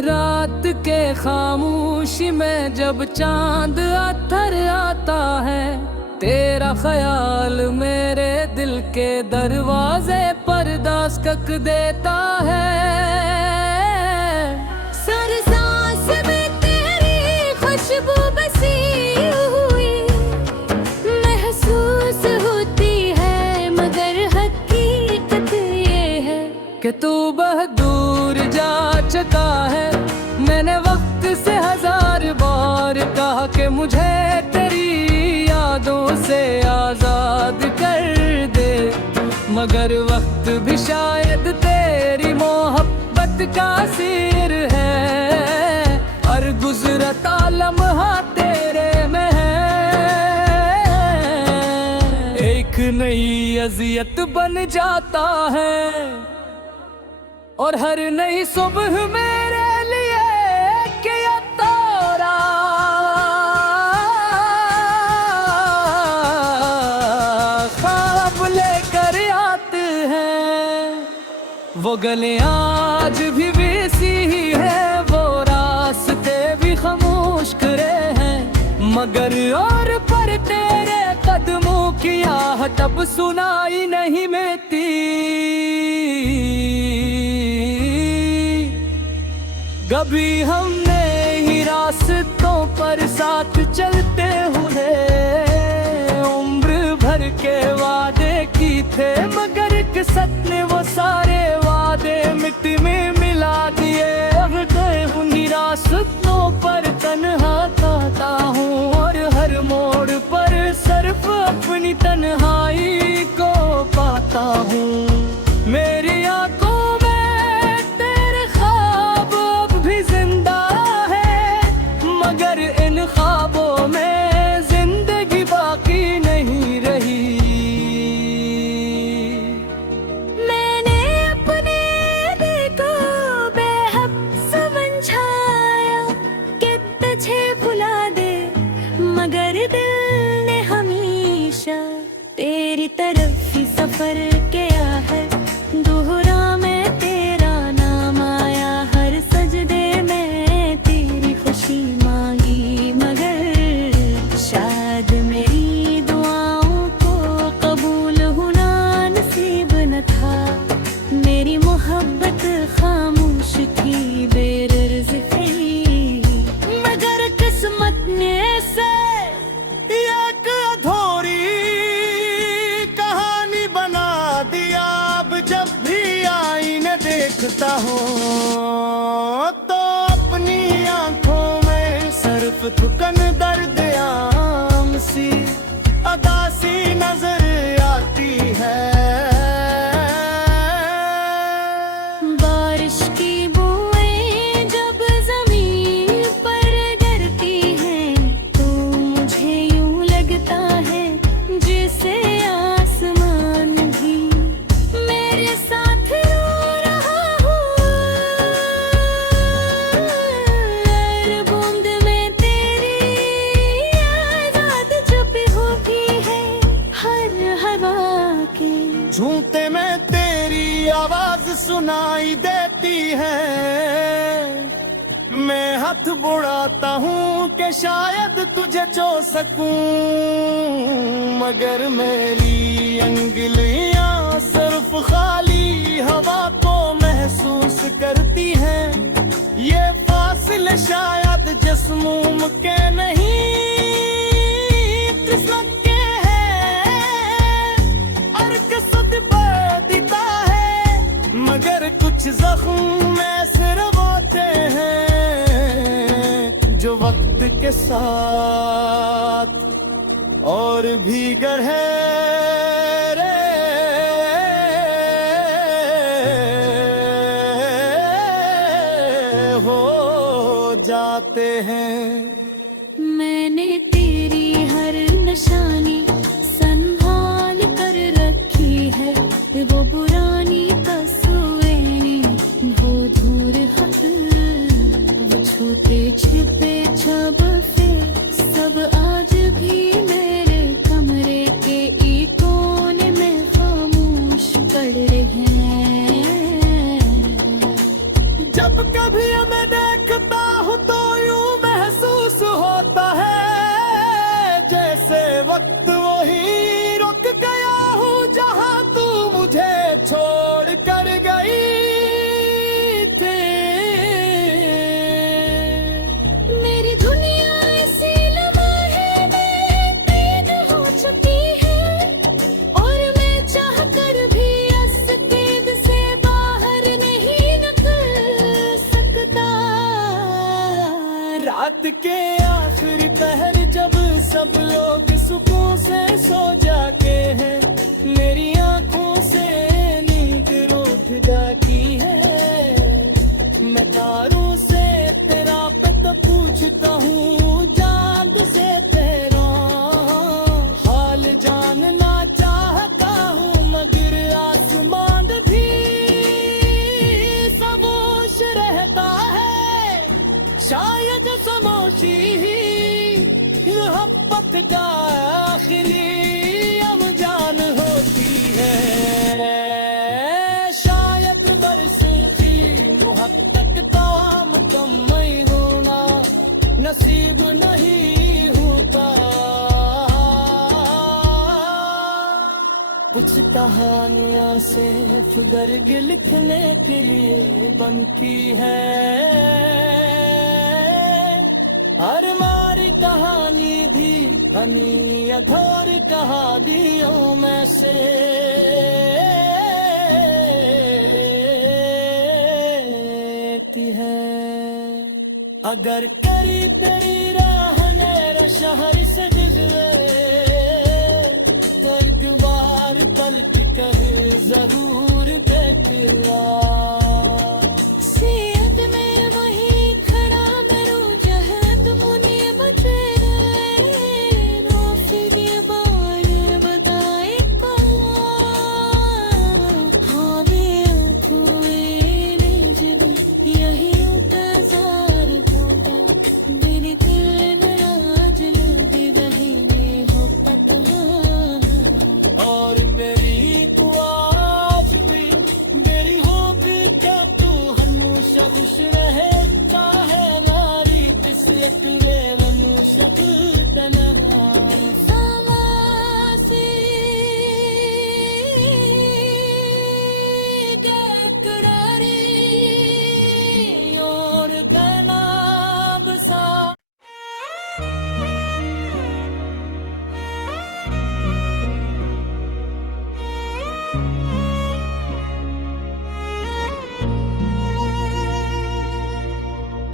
रात के खामोशी में जब चांद अत्थर आता है, तेरा ख्याल मेरे दिल के दरवाजे पर दस्तक देता है। सर सांस में तेरी खुशबू बसी हुई महसूस होती है, मगर हकीकत ये है कि तू बहुत दूर जा चुका है। मैंने वक्त से 1000 बार कहा कि मुझे तेरी यादों से आजाद कर दे, मगर वक्त भी शायद तेरी मोहब्बत का सिर है, और गुजरता लम्हा तेरे में है। एक नई अज़ियत बन जाता है, और हर नई सुबह मेरे लिए क्या तारा ख्वाब लेकर आते हैं। वो गले आज भी वैसी ही है, वो रास्ते भी खामोश करे हैं, मगर और पर तेरे कदमों की आहट अब सुनाई नहीं देती। कभी हमने ही रास्तों पर साथ चलते हुए उम्र भर के वादे की थे, मगर किस्मत ने वो सारे वादे मिट्टी में मिला दिए। अब गए उन्हीं रास्तों पर तन्हा गाता हूँ, और हर मोड़ पर सिर्फ अपनी तन्हाई को पाता हूँ। मेरी आंखों ख्वाबों में जिंदगी बाकी नहीं रही। मैंने अपने दिल को बेहद समझाया कि तुझे भुला दे, मगर दिल ने हमेशा तेरी तरफ ही सफर किया है। दोहरा में तेरा नाम आया, हर सजदे में तेरी खुशी मांगी, मगर शायद मेरी दुआओं को कबूल होना नसीब न था। मेरी मोहब्बत खामोश थी, बेरर्ज थी, मगर किस्मत ने से एक अधूरी कहानी बना दिया। अब जब भी आईने देखता हूँ तो अपनी आंखों में सिर्फ थुकन दर्द आम सी अदासी नजर आती है। बारिश की बूंदें जब जमीन पर गिरती हैं, तो मुझे यूं लगता है जैसे आसमान भी मेरे साथ रो रहा हो। हर बूंद में तेरी याद छुपी हुई है, हर हवा के झूमते में तेरी आवाज सुनाई देती है। मैं हाथ बुड़ाता हूँ कि शायद तुझे छू सकूं, मगर मेरी अंगुलियां सिर्फ खाली हवा को महसूस करती हैं। ये फासले शायद जिस्मों के नहीं किस्मत के हैं, और किस्मत बदलता है, मगर कुछ जख्म ऐसे होते हैं जो वक्त के साथ और भी गहरे हो जाते हैं। मैंने तेरी हर निशानी संभाल कर रखी है, वो पुरानी तस्वीरें, वो धूर खत, वो छूटे छिपे छबसे, सब आज भी मेरे कमरे के एक कोने में खामोश पड़ रहे हैं। जब कभी हमें देख रात के आखिरी पहर जब सब लोग सुकून से सो जाते हैं, मेरी आंखों से नींद रूठ जाती है। मैं तारों से तेरा पता पूछता हूँ, चांद से तेरा हाल जानना चाहता हूँ, मगर आसमान भी खामोश रहता है। शायद खामोशी ही मोहब्बत का आखिरी अमजान होती है। शायद बरसों की मोहब्बत का मुकम्मल होना नसीब नहीं होता। कुछ कहानियां सिर्फ दर्द लिखने के लिए बनती है, हर मारी कहानी भी हनी अधूरी कहानियों में से है। अगर करी तेरी राह मेरा शहर से गुजरे, तो एक बार पलट कर जरूर देखना। सीयत में वही खड़ा मरो जहद मुने बचे रो, फिर ये बार बताए हाँ भी आँखों में जब यही इंतजार होगा, मेरे दिल नाराज लोग रहने हो पता। और मेरी तो आज भी मेरी होगी क्या तू हमेशा खुश रहता है, नारी किस्मत में हमेशा तन्हा। सावासी क्या करारी और कहना बसा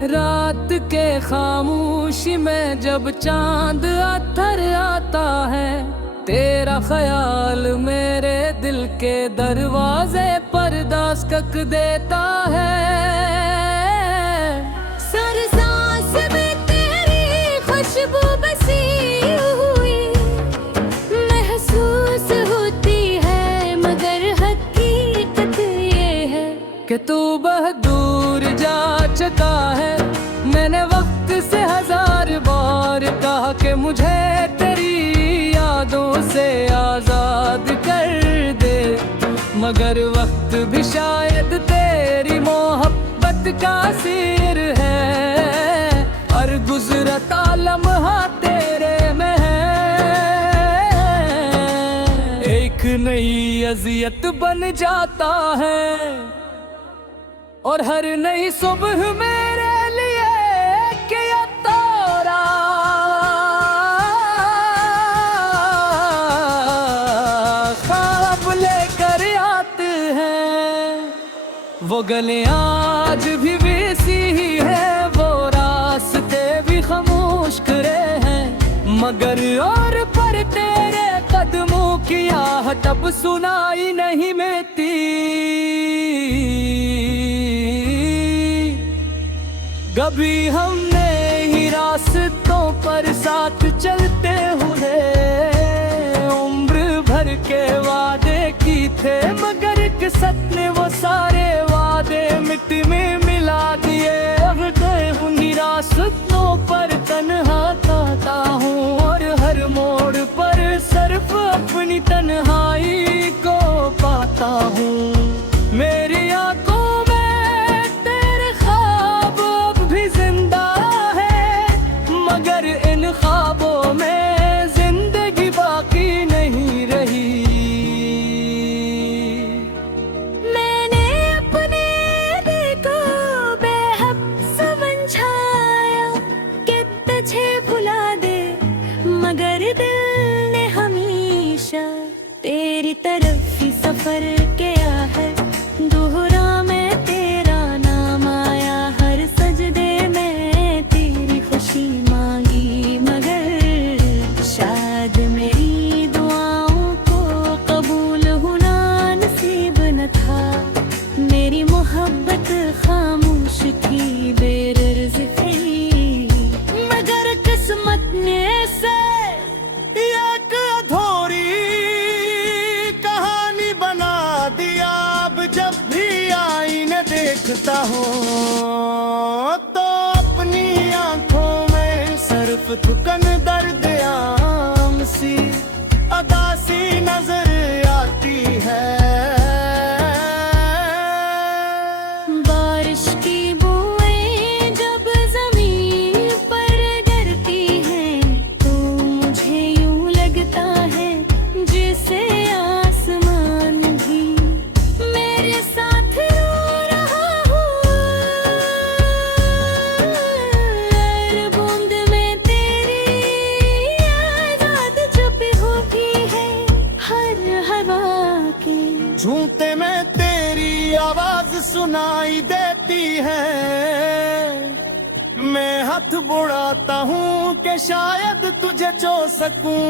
रात के खामोशी में जब चांद अत्थर आता है, तेरा ख्याल मेरे दिल के दरवाजे पर दस्तक देता है। सर सांस में तेरी खुशबू बसी हुई महसूस होती है, मगर हकीकत ये है कि तू बहादुर जा चुका है। मैंने वक्त से हजार बार कहा कि मुझे तेरी यादों से आजाद कर दे, मगर वक्त भी शायद तेरी मोहब्बत का सिर है, और गुजरता लम्हा तेरे में है। एक नई अजियत बन जाता है, और हर नई सुबह मेरे लिए क्या तोरा ख्वाब लेकर आते हैं। वो गले आज भी वैसी ही है, वो रास्ते भी खामोश करे हैं, मगर और पर तेरे कदमों की आहट अब सुनाई नहीं देती। कभी हमने ही रास्तों पर साथ चलते हुए उम्र भर के वादे की थे, मगर किस्मत ने वो सारे वादे मिट्टी में मिला दिए। अब गए उन्हीं रास्तों पर तन्हा ताता हूँ, और हर मोड़ पर सिर्फ अपनी तन्हाई को पाता हूँ। मेरी आंखों ख्वाबों में जिंदगी बाकी नहीं रही। मैंने अपने दिल को बेहद समझाया कि तुझे भुला दे, मगर दिल ने हमेशा तेरी तरफ ही सफर किया है। दोहरा में तेरा नाम आया, हर सजदे में तेरी खुश थुकन दर्द आम सी अदा सी नजर आती है। बारिश की बूंदें जब जमीन पर गिरती हैं तो मुझे यूं लगता है जैसे आसमान भी मेरे साथ रो रहा हो। हर बूंद में तेरी याद छुपी होती है, हर हवा के झूठे में तेरी आवाज सुनाई देती है। मैं हाथ बुड़ाता हूँ कि शायद तुझे छू सकूं,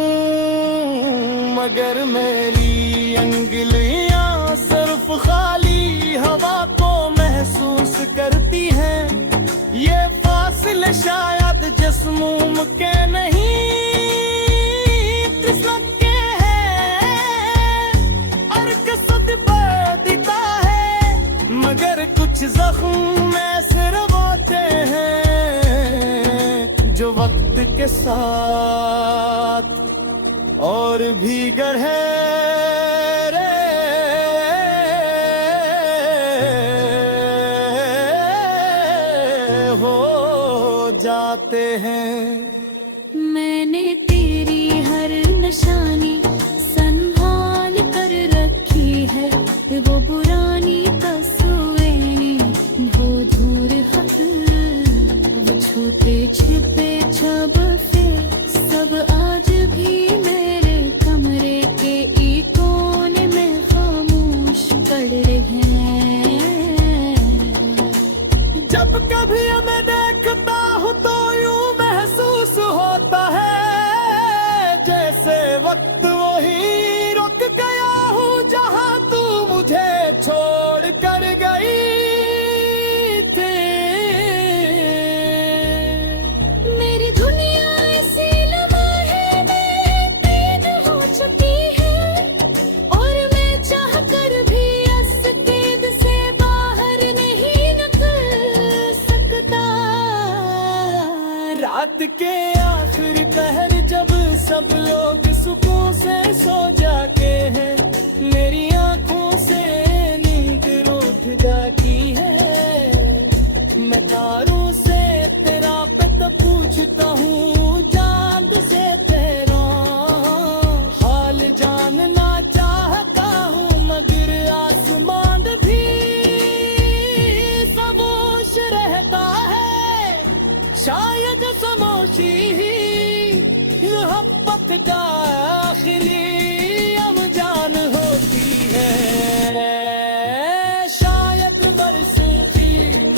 मगर मेरी अंगुलियां सिर्फ खाली हवा को महसूस करती हैं। ये फासले शायद जिस्मों के नहीं किस्मत के हैं, और कसद बदता है मगर कुछ जख्म ऐसे रवाते हैं जो वक्त के साथ और भी गहरे हो जाते हैं। मैंने तेरी हर निशानी संभाल कर रखी है, वो पुरानी तस्वीरें वो धूर हाथ वो छूटे छिपे छबसे सब आज भी मेरे कमरे के एक कोने में खामोश पड़ रहे हैं। जब कभी हमें देखता हूँ तो यूं महसूस होता है जैसे वक्त वही रुक गया हूँ जहाँ तू मुझे छोड़ कर गई थी। मेरी दुनिया ऐसी लम्हे में कैद हो चुकी है, और मैं चाह कर भी इस कैद से बाहर नहीं निकल सकता। रात के आखिरी पहर जब सब लोग सुकून से सो जाते हैं, मेरी आंखों से नींद रूठ जाती है। मैं तारों से तेरा पता पूछता हूँ, चांद से तेरा हाल जानना चाहता हूँ, मगर आसमान भी खामोश रहता है। शायद खामोशी ही मोहब्बत का आखिरी अमजान होती है। शायद बरसे की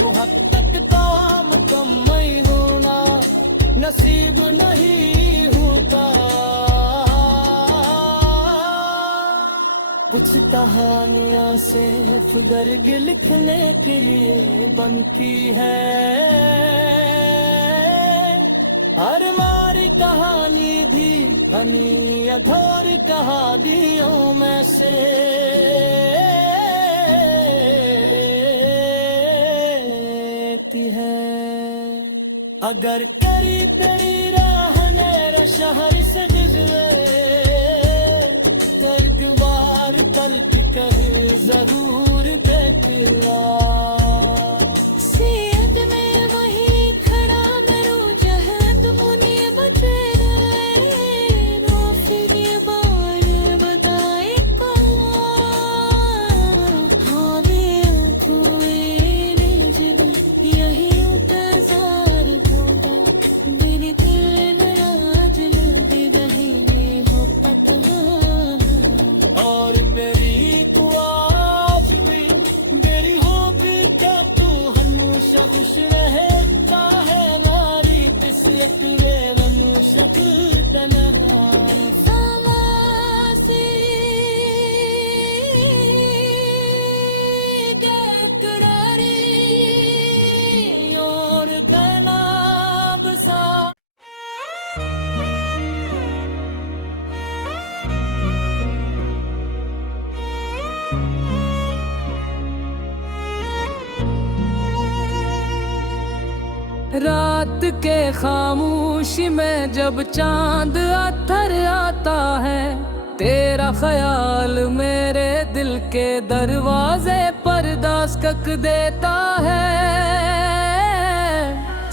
मोहब्बत का मुकम्मल होना नसीब नहीं होता। कुछ कहानियां सिर्फ दर्द लिखने के लिए बनती है, हर मारी कहानी भी बनी अधूरी कहानियों में से। है अगर करी तेरी राह मेरा शहर से गुजरे, तो एक बार पलट कर जरूर बेतला। सीयत में वही खड़ा मरो जहाँ तुम उन्हें बचे रहे, रो फिर ये बार बताए कहाँ। हाँ वे आँखों मेरे जब यही इंतजार होगा, मेरे दिल नाराज लोग रहने हो पता। और मेरी तो आज भी मेरी हो भी वक्त के खामोशी में जब चांद अत्थर आता है, तेरा ख्याल मेरे दिल के दरवाजे पर दस्तक देता है।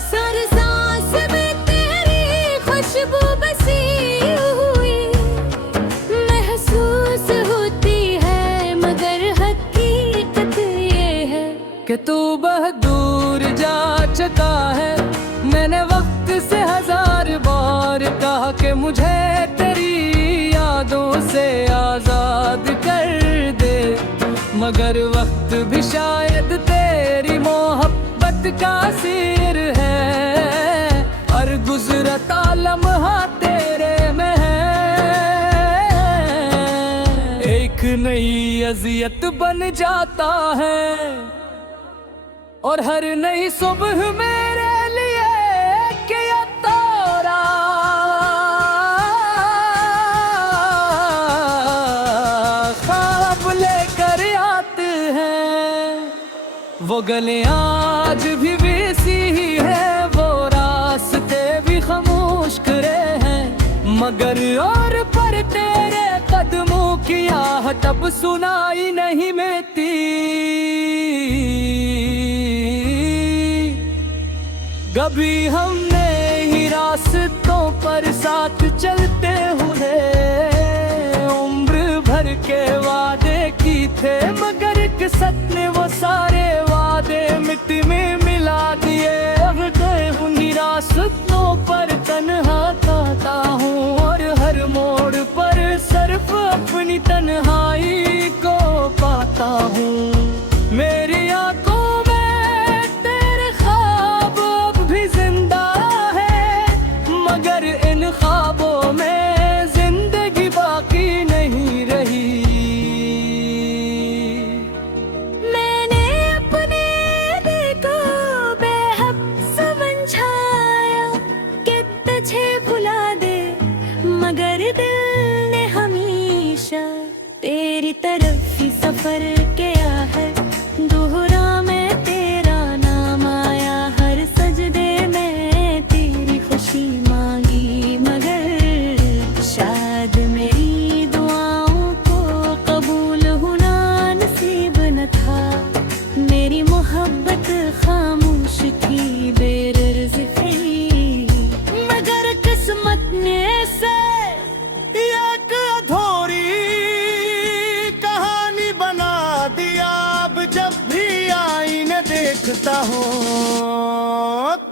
सर सांस में तेरी खुशबू बसी हुई महसूस होती है, मगर हकीकत ये है कि तू बहुत दूर जा चुका है। मैंने वक्त से 1000 बार कहा कि मुझे तेरी यादों से आजाद कर दे, मगर वक्त भी शायद तेरी मोहब्बत का सिर है, और गुजरता लम्हा तेरे में है। एक नई अज़ियत बन जाता है, और हर नई सुबह मेरे लिए क्या तारा ख्वाब लेकर आते हैं। वो गले आज भी वैसी ही है, वो रास्ते भी खामोश करे हैं, मगर और पर तेरे कदमों की आहट अब सुनाई नहीं देती। कभी हमने ही रास्तों पर साथ चलते हुए उम्र भर के वादे की थे, मगर किस्मत ने वो सारे वादे मिट्टी में मिला दिए। अब गए उन्हीं रास्तों पर तन्हा गाता हूँ, और हर मोड़ पर सिर्फ अपनी तन्हाई को पाता हूँ। मेरी आंखों ख्वाबों में जिंदगी बाकी नहीं रही। मैंने अपने दिल को बेहद समझाया कि तुझे भुला दे, मगर दिल ने हमेशा तेरी तरफ ही सफर किया है। दोहरा में तेरा नाम आया, हर सजदे में तेरी खुशी मांगी, मगर शायद मेरी दुआओं को कबूल होना नसीब न था। मेरी मोहब्बत खामोश थी, बेरर्ज थी, मगर किस्मत ने से एक अधूरी कहानी बना दिया। अब जब भी आईने देखता हूँ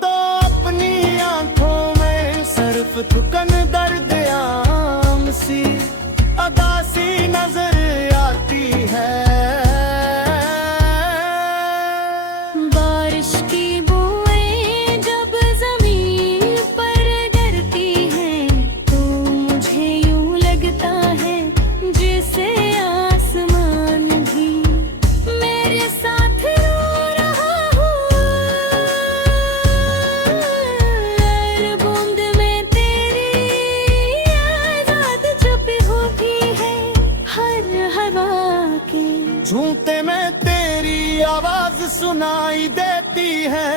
तो अपनी आंखों में सिर्फ थुकन दर्द आम सी अदासी नजर आती है। बारिश की बूंदें जब जमीन पर गिरती हैं, तो मुझे यूं लगता है जैसे आसमान भी मेरे साथ रो रहा हो। हर बूंद में तेरी आजाद छुपी हुई है, हर हवा के झूठे में तेरी आवाज सुनाई देती है।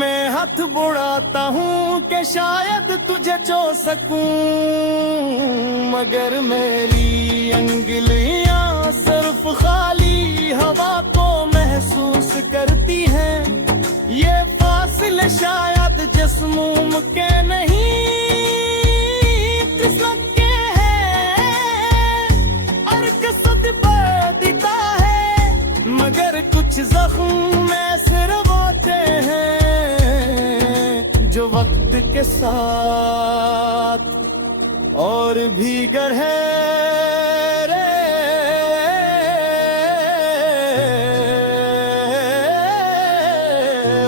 मैं हाथ बुड़ाता हूँ कि शायद तुझे छू सकूं, मगर मेरी अंगुलियां सिर्फ खाली हवा को महसूस करती हैं। ये फासले शायद जिस्मों के नहीं किस्मत के हैं, और किस्मत बदलता है, मगर कुछ जख्म ऐसे होते हैं जो वक्त के साथ और भी गहरे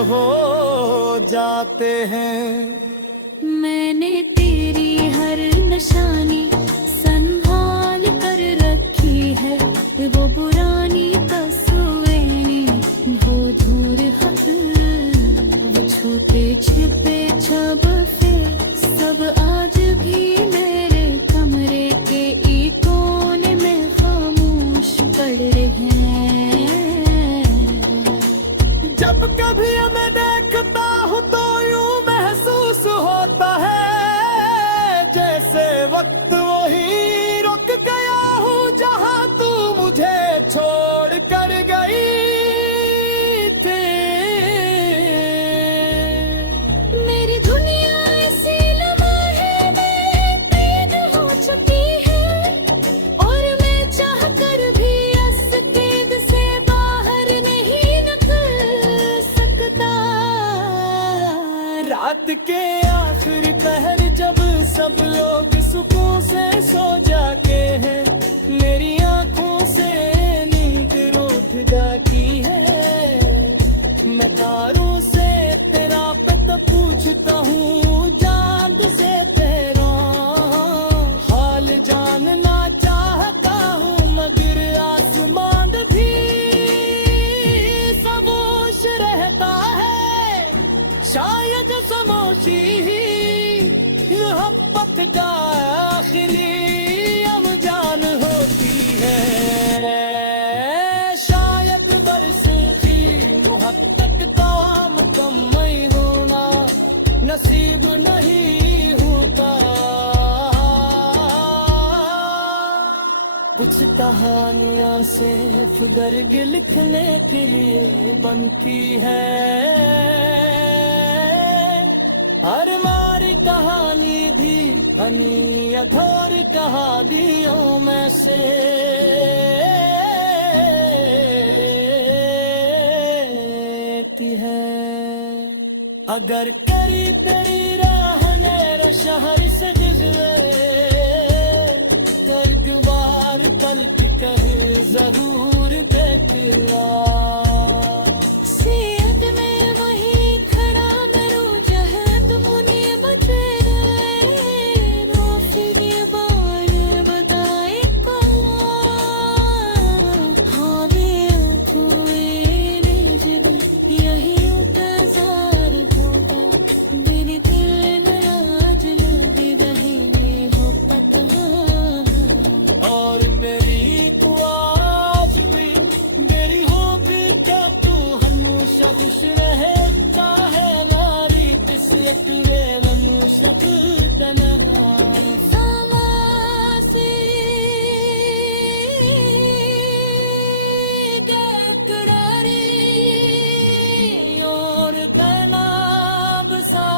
हो जाते हैं। मैंने तेरी हर निशानी संभाल कर रखी है, वो पुरानी तस्वीरें, वो धूर खत, वो छोटे छिपे छबसे, सब आज भी मेरे कमरे के एक कोने में खामोश पड़ रहे हैं। जब कभी हमें देखता रात के आखिरी पहर जब सब लोग सुकून से सो जाते हैं, मेरी आंखों से नींद रूठ जाती है। मैं तारों से तेरा पता पूछता हूँ, चांद से तेरा हाल जानना चाहता हूँ, मगर आसमान भी खामोश रहता है। शायद खामोशी ही मोहब्बत का आखिरी अमजान होती है। शायद बरसे की मोहब्बत का मुकम्मल होना नसीब नहीं होता। कुछ कहानियां सिर्फ दर्द लिखने के लिए बनती है, हर मारी कहानी भी हनी अधूरी कहानियों में से है। अगर करी तेरी राह नेरा शहर से गुजरे, बार पलट कर जरूर बेतला। सेहत में वही खड़ा मरो जहाँ तुम उन्हें बचे रहे। रो फिर ये बार बताए कहाँ, हाँ ये मेरे जब यही इंतजार होगा। मेरे दिल नाराज लोग रहने हो पता, और मेरी तो आज भी मेरी होगी क्या तू हमेशा खुश रहता है। नारी किस्मत में हमेशा तन्हा। सामासी करारी और कहना बसा।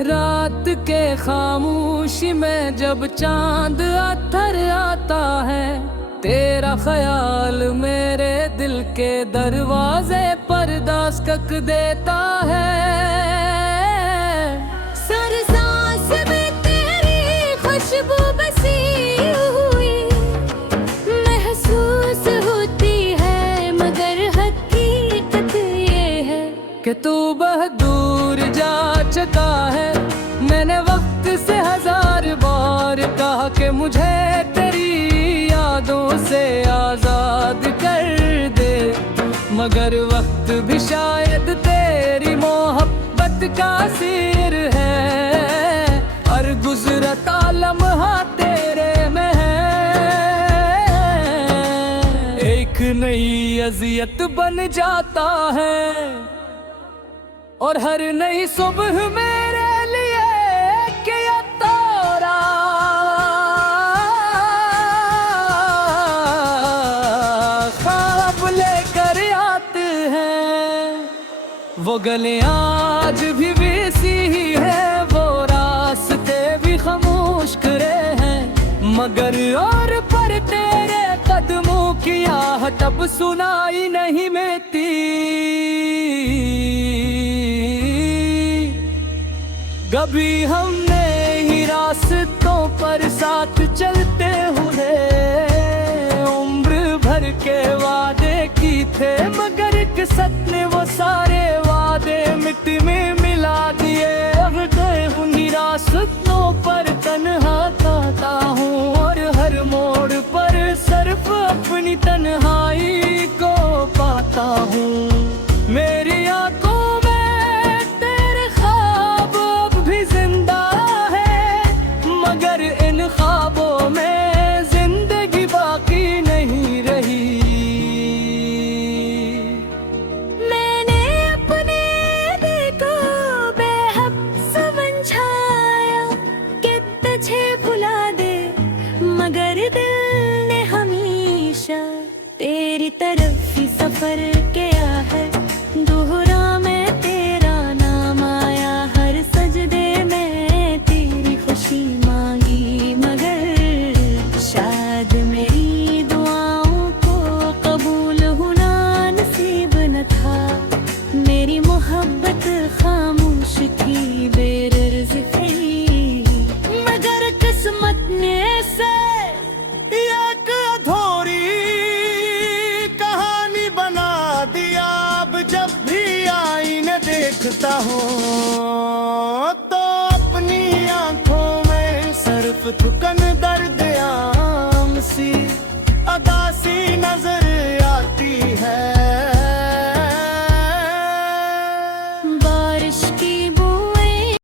रात के खामोशी में जब चांद अत्थर आता है, तेरा ख्याल मेरे दिल के दरवाजे पर दस्तक देता है। सर सांस में तेरी खुशबू बसी हुई महसूस होती है, मगर हकीकत ये है कि तू बहादुर जा चुका है। मैंने वक्त से 1000 बार कहा कि मुझे तेरी यादों से आजाद कर दे, मगर वक्त भी शायद तेरी मोहब्बत का सिर है। और गुजरता लम्हा तेरे में है, एक नई अजियत बन जाता है। और हर नई सुबह मेरे लिए क्या तोरा ख्वाब लेकर आते हैं। वो गले आज भी वैसी ही है, वो रास्ते भी खामोश करे हैं, मगर और पर तेरे कदमों की आहट अब सुनाई नहीं देती। कभी हमने ही रास्तों पर साथ चलते हुए उम्र भर के वादे की थे, मगर किस्मत ने वो सारे वादे मिट्टी में मिला दिए। अब गए उन्हीं रास्तों पर तन्हा गाता हूँ, और हर मोड़ पर सिर्फ अपनी तन्हाई को पाता हूँ। मेरी आंखों ख्वाबों में जिंदगी बाकी नहीं रही। मैंने अपने दिल को बेहद समझाया कि तुझे भुला दे, मगर दिल ने हमेशा तेरी तरफ ही सफर किया है। दोहरा में तेरा नाम आया, हर सजदे में तेरी खुशी देखता हूँ तो अपनी आंखों में सिर्फ थुकन दर